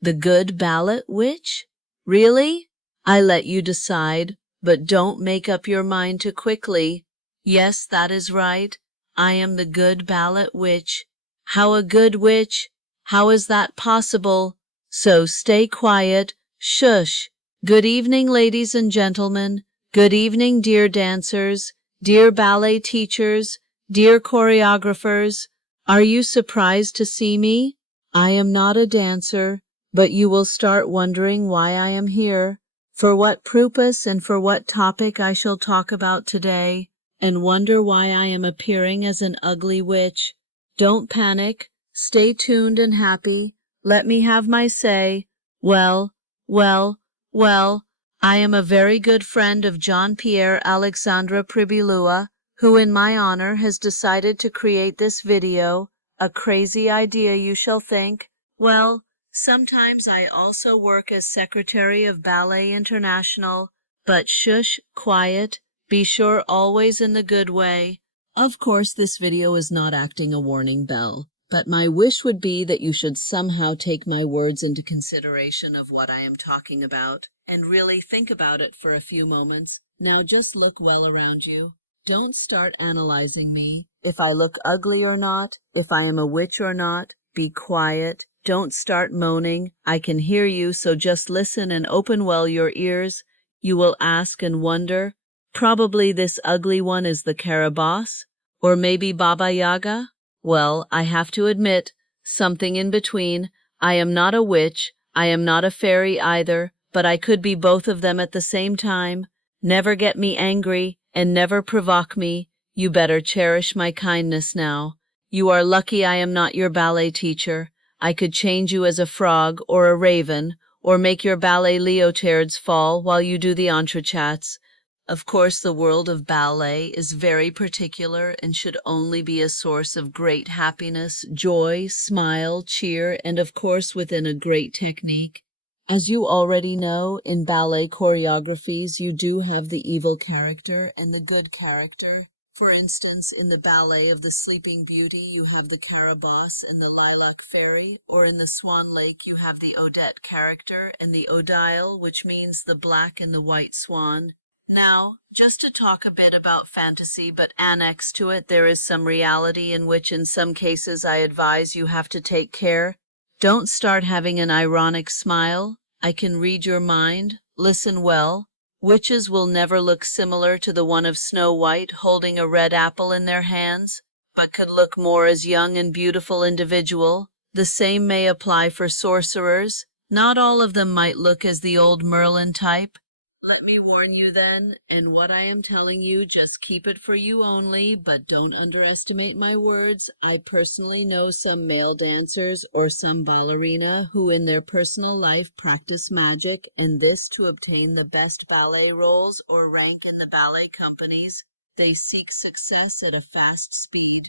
The good ballot witch? Really? I let you decide, but don't make up your mind too quickly. Yes, that is right. I am the good ballot witch. How a good witch? How is that possible? So stay quiet. Shush. Good evening, ladies and gentlemen. Good evening, dear dancers, dear ballet teachers, dear choreographers. Are you surprised to see me? I am not a dancer, but you will start wondering why I am here, for what purpose and for what topic I shall talk about today, and wonder why I am appearing as an ugly witch. Don't panic. Stay tuned and happy. Let me have my say. Well, I am a very good friend of Jean-Pierre Alexandre Pribilua, who in my honor has decided to create this video. A crazy idea, you shall think. Well, sometimes I also work as secretary of Ballet International, but shush, quiet, be sure always in the good way. Of course, this video is not acting a warning bell, but my wish would be that you should somehow take my words into consideration of what I am talking about, and really think about it for a few moments. Now just look well around you. Don't start analyzing me. If I look ugly or not, if I am a witch or not, be quiet. Don't start moaning. I can hear you, so just listen and open well your ears. You will ask and wonder, probably this ugly one is the Caraboss? Or maybe Baba Yaga? Well, I have to admit, something in between. I am not a witch, I am not a fairy either, but I could be both of them at the same time. Never get me angry, and never provoke me. You better cherish my kindness now. You are lucky I am not your ballet teacher. I could change you as a frog or a raven, or make your ballet leotards fall while you do the entrechats. Of course, the world of ballet is very particular and should only be a source of great happiness, joy, smile, cheer, and of course within a great technique. As you already know, in ballet choreographies, you do have the evil character and the good character. For instance, in the ballet of the Sleeping Beauty, you have the Caraboss and the Lilac Fairy, or in the Swan Lake, you have the Odette character and the Odile, which means the black and the white swan. Now, just to talk a bit about fantasy, but annexed to it, there is some reality in which in some cases I advise you have to take care. Don't start having an ironic smile. I can read your mind. Listen well. Witches will never look similar to the one of Snow White holding a red apple in their hands, but could look more as young and beautiful individual. The same may apply for sorcerers. Not all of them might look as the old Merlin type. Let me warn you then, and what I am telling you, just keep it for you only, but don't underestimate my words. I personally know some male dancers or some ballerina who in their personal life practice magic, and this to obtain the best ballet roles or rank in the ballet companies. They seek success at a fast speed.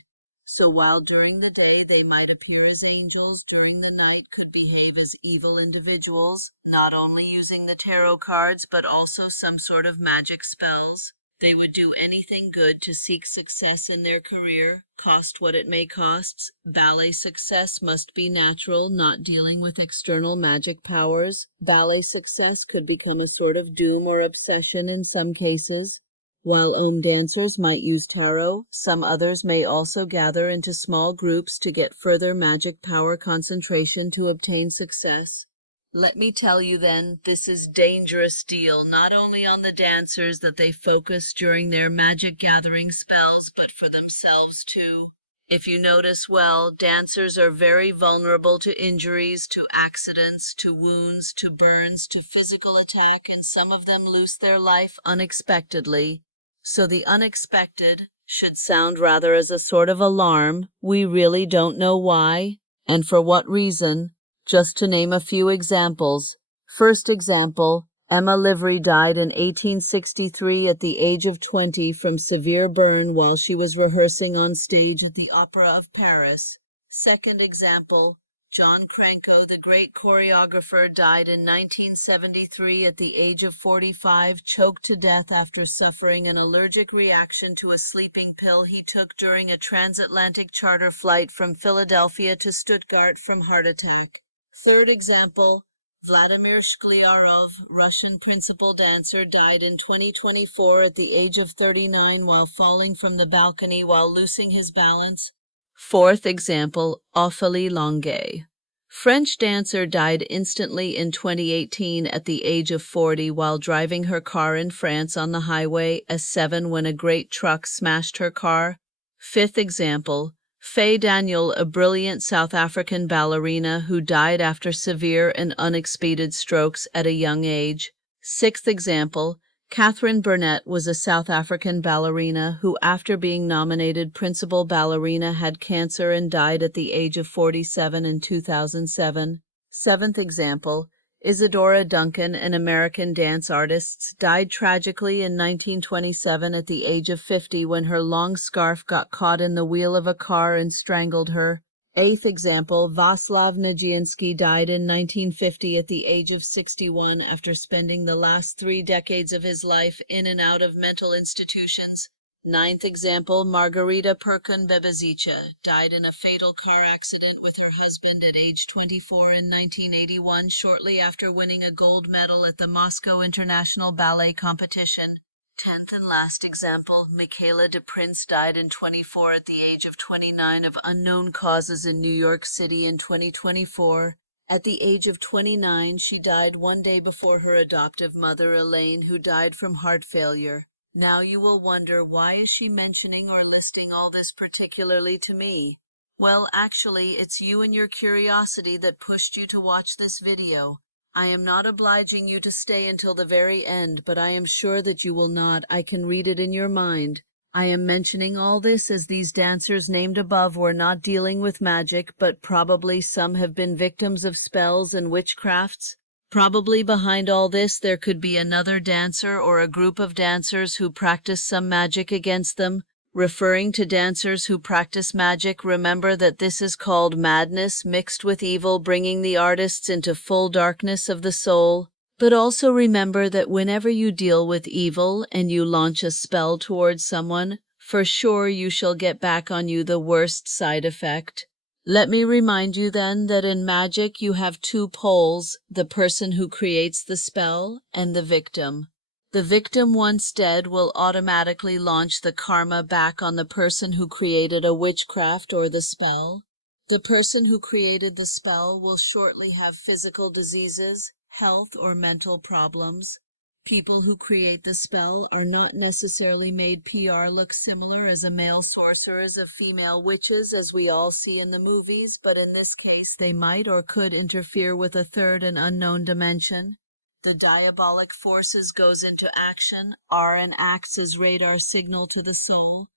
So while during the day they might appear as angels, during the night could behave as evil individuals, not only using the tarot cards but also some sort of magic spells. They would do anything good to seek success in their career, cost what it may cost. Ballet success must be natural, not dealing with external magic powers. Ballet success could become a sort of doom or obsession in some cases. While dancers might use tarot, some others may also gather into small groups to get further magic power concentration to obtain success. Let me tell you then, this is dangerous deal, not only on the dancers that they focus during their magic gathering spells, but for themselves too. If you notice well, dancers are very vulnerable to injuries, to accidents, to wounds, to burns, to physical attack, and some of them lose their life unexpectedly. So the unexpected should sound rather as a sort of alarm. We really don't know why, and for what reason. Just to name a few examples. First example, Emma Livry died in 1863 at the age of 20 from severe burn while she was rehearsing on stage at the Opera of Paris. Second example, John Cranko, the great choreographer, died in 1973 at the age of 45, choked to death after suffering an allergic reaction to a sleeping pill he took during a transatlantic charter flight from Philadelphia to Stuttgart from heart attack. Third example, Vladimir Shklyarov, Russian principal dancer, died in 2024 at the age of 39 while falling from the balcony while losing his balance. Fourth example, Ophélie Longuet. French dancer died instantly in 2018 at the age of 40 while driving her car in France on the highway S7 when a great truck smashed her car. Fifth example, Faye Daniel, a brilliant South African ballerina who died after severe and unexpected strokes at a young age. Sixth example, Catherine Burnett was a South African ballerina who, after being nominated principal ballerina, had cancer and died at the age of 47 in 2007. Seventh example, Isadora Duncan, an American dance artist, died tragically in 1927 at the age of 50 when her long scarf got caught in the wheel of a car and strangled her. Eighth example, Václav Nijinsky died in 1950 at the age of 61 after spending the last 3 decades of his life in and out of mental institutions. Ninth example, Margarita Perkun-Bebezica died in a fatal car accident with her husband at age 24 in 1981 shortly after winning a gold medal at the Moscow International Ballet Competition. 10th and last example, Michaela de Prince died in 24 at the age of 29 of unknown causes in New York City in 2024. At the age of 29, she died one day before her adoptive mother, Elaine, who died from heart failure. Now you will wonder, why is she mentioning or listing all this particularly to me? Well, actually, it's you and your curiosity that pushed you to watch this video. I am not obliging you to stay until the very end, but I am sure that you will not. I can read it in your mind. I am mentioning all this as these dancers named above were not dealing with magic, but probably some have been victims of spells and witchcrafts. Probably behind all this there could be another dancer or a group of dancers who practice some magic against them. Referring to dancers who practice magic, remember that this is called madness mixed with evil, bringing the artists into full darkness of the soul. But also remember that whenever you deal with evil and you launch a spell towards someone, for sure you shall get back on you the worst side effect. Let me remind you then that in magic you have 2 poles, the person who creates the spell and the victim. The victim, once dead, will automatically launch the karma back on the person who created a witchcraft or the spell. The person who created the spell will shortly have physical diseases, health or mental problems. People who create the spell are not necessarily made PR look similar as a male sorcerers of female witches as we all see in the movies, but in this case they might or could interfere with a third and unknown dimension. The diabolic forces goes into action, are and acts as radar signal to the soul.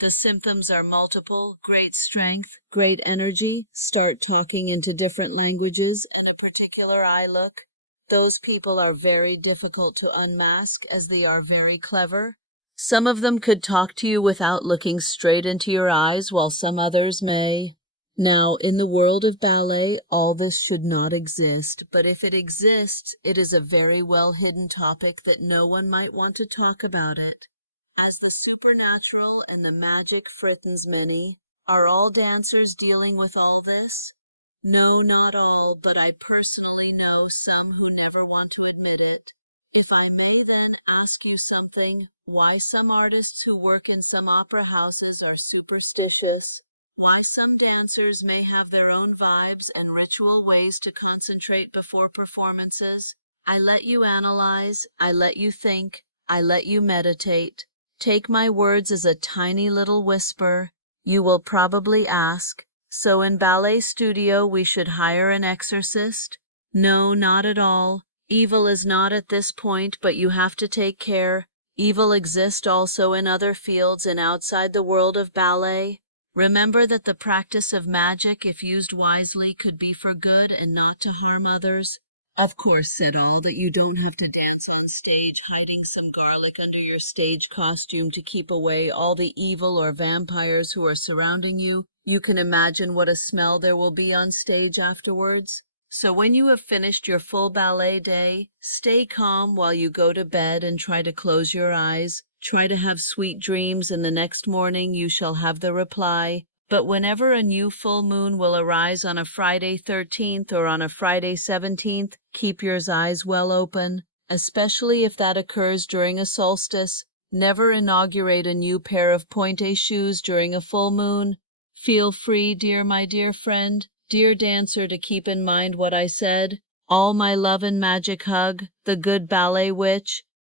The symptoms are multiple, great strength, great energy, start talking into different languages, and a particular eye look. Those people are very difficult to unmask as they are very clever. Some of them could talk to you without looking straight into your eyes, while some others may. Now, in the world of ballet, all this should not exist, but if it exists, it is a very well hidden topic that no one might want to talk about it. As the supernatural and the magic frightens many, are all dancers dealing with all this? No, not all, but I personally know some who never want to admit it. If I may then ask you something, why some artists who work in some opera houses are superstitious? Why some dancers may have their own vibes and ritual ways to concentrate before performances? I let you analyze, I let you think, I let you meditate. Take my words as a tiny little whisper. You will probably ask, so in ballet studio we should hire an exorcist? No, not at all. Evil is not at this point, but you have to take care. Evil exists also in other fields and outside the world of ballet. Remember that the practice of magic, if used wisely, could be for good and not to harm others. Of course, said all, that you don't have to dance on stage hiding some garlic under your stage costume to keep away all the evil or vampires who are surrounding you. You can imagine what a smell there will be on stage afterwards. So when you have finished your full ballet day, stay calm while you go to bed and try to close your eyes. Try to have sweet dreams, and the next morning you shall have the reply. But whenever a new full moon will arise on a Friday 13th or on a Friday 17th, keep your eyes well open, especially if that occurs during a solstice. Never inaugurate a new pair of pointe shoes during a full moon. Feel free, my dear friend, dear dancer, to keep in mind what I said. All my love and magic hug, the good ballet witch.